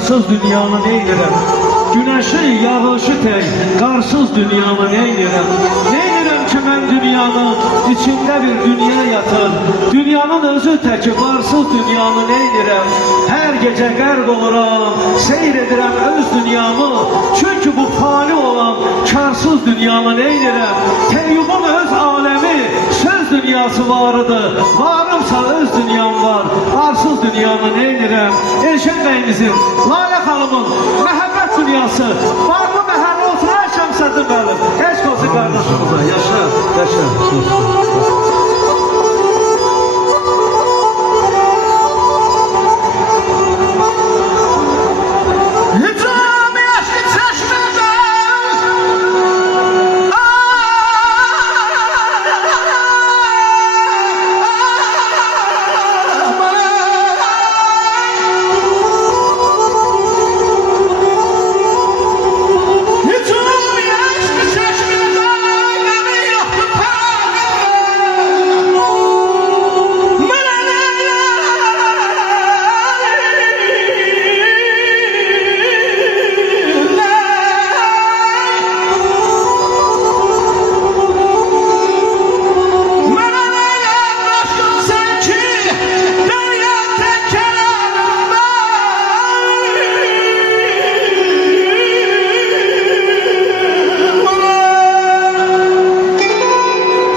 qarsız dünyanı neynirəm? Güneşi, yağışı tek, qarsız dünyanı neynirəm? Neynirəm ki mən dünyanın içində bir dünya yatır? Dünyanın özü təki qarsız dünyanı neynirəm? Hər gecə qərq oluram, seyr edirəm öz dünyamı. Çünkü bu fani olan karsız dünyanı neynirəm? Teyyubun öz alemi, söz dünyası varıdır. Varımsa öz dünyam var, arsız dünyanı neynirəm? Elşən bəyimizin, Lalə xanımın məhəbbət dünyası, varlı məhəllə oturan Şəmsəddin müəllim. Heç olsun qardaşımıza, yaşa, yaşa.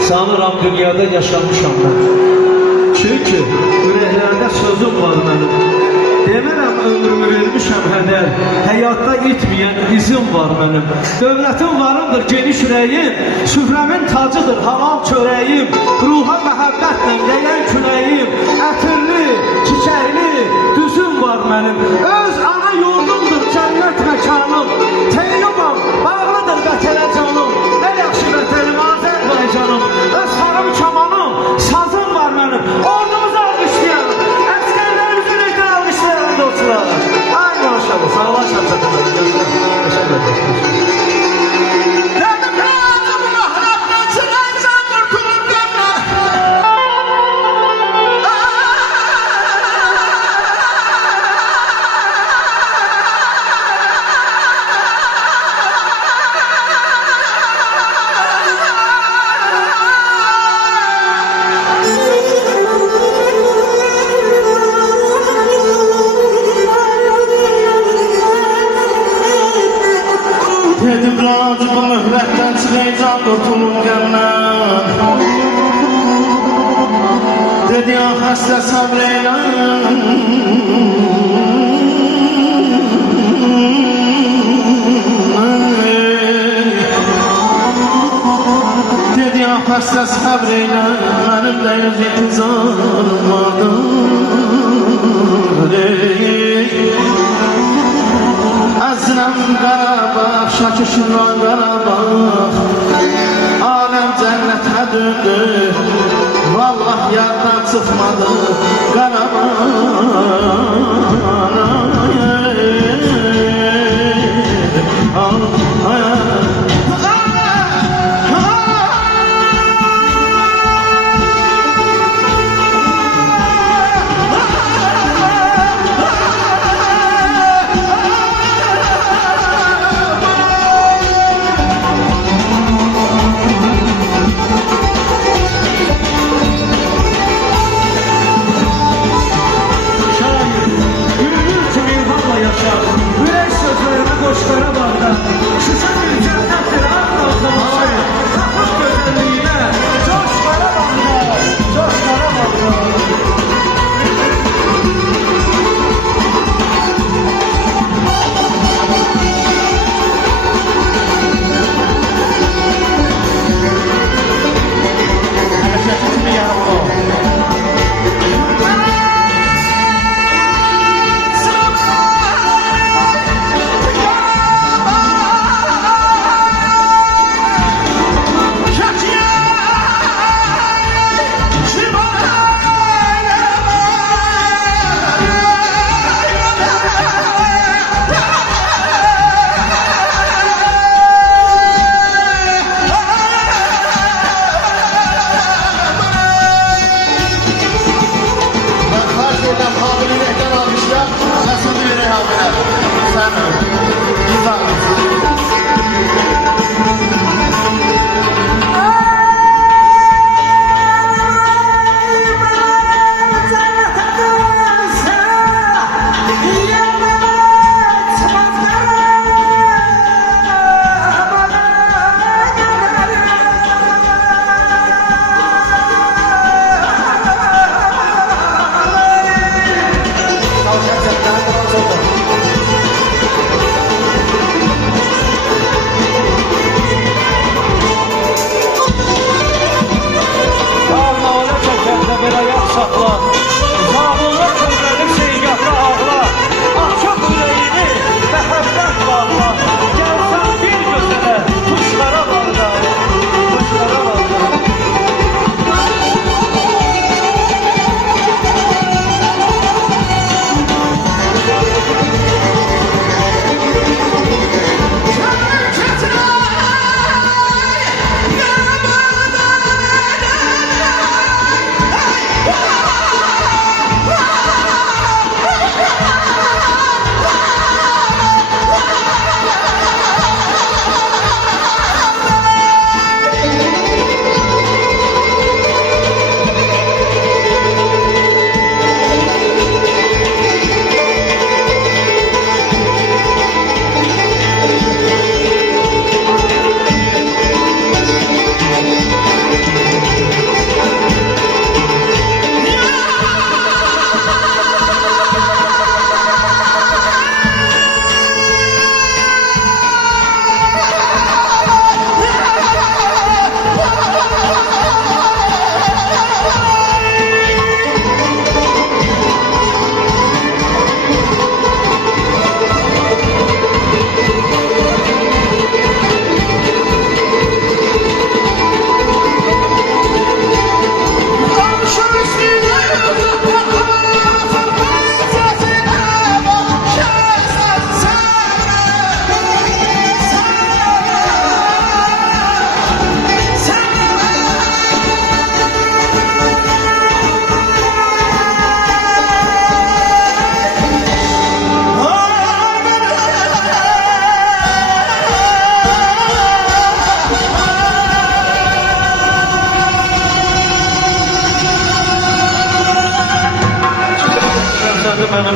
Sanıram dünyada yaşamışam ben. Çünkü ürəklərdə sözüm var benim. Demirəm ömrümü vermişəm hədər. Həyatda itməyən izim var benim. Dövlətim varımdır geniş ürəyim. Süfrəmin tacıdır halal çörəyim. Ruha məhəbbətlə yəyən küləyim. Ətirli, çiçəkli, düzüm var benim. Öz ana yurdumdur cənnət məkanım. Teyyubam, bağlıdır vətənə canım. Nə yaxşı vətənim Azərbaycanım. Öz sarım kamanım, sazım var benim. Ordumuzu almışlayalım. Əskerlərimizin ekran almışlayalım dostlar. Ay maşallah, sağ olun Şəmsəddin. Teşekkür ederim. Dedim razı bu mühretten çıkacağım kurtulum gelmem. Dedi ya hasta sabreyle. Dedi ya hasta sabreyle. Benim de yüz intizarım vardı. Azram Qarabağ, Şakışından Qarabağ. Alem cənnətə döndü. Vallahi yardan çıxmadı Qarabağ.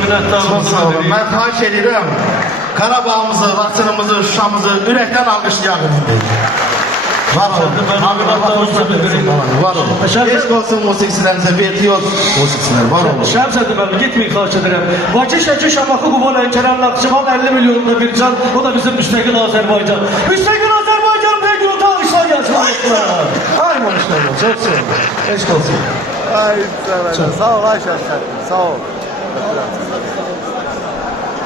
minnətdarlıq Sağ olun. edirik. Mən xahiş edirəm. Qarabağımızı, Laçınımızı, Şuşamızı ürəkdən alqışlayaq. Var olun. Minnətdarlığımızı bildiririk. Var olun. Eşq olsun musiqisilərimizə, vertiyoz musiqisilər. Var olun. Şəmsədə müəllim, getməyin xahiş edirəm. Bakı, Şəki, Şamaxı, Quba, Lənkəran, Naxçıvan 50 milyonunda bir can. O da bizim müstəqil Azərbaycan. Müstəqil Azərbaycan bir gün ta İsa yaşayacaqlar. Ay maşallah, çok sağ olun. Eşq olsun. Ay, sağ ol, Ayşe. Sağ ol.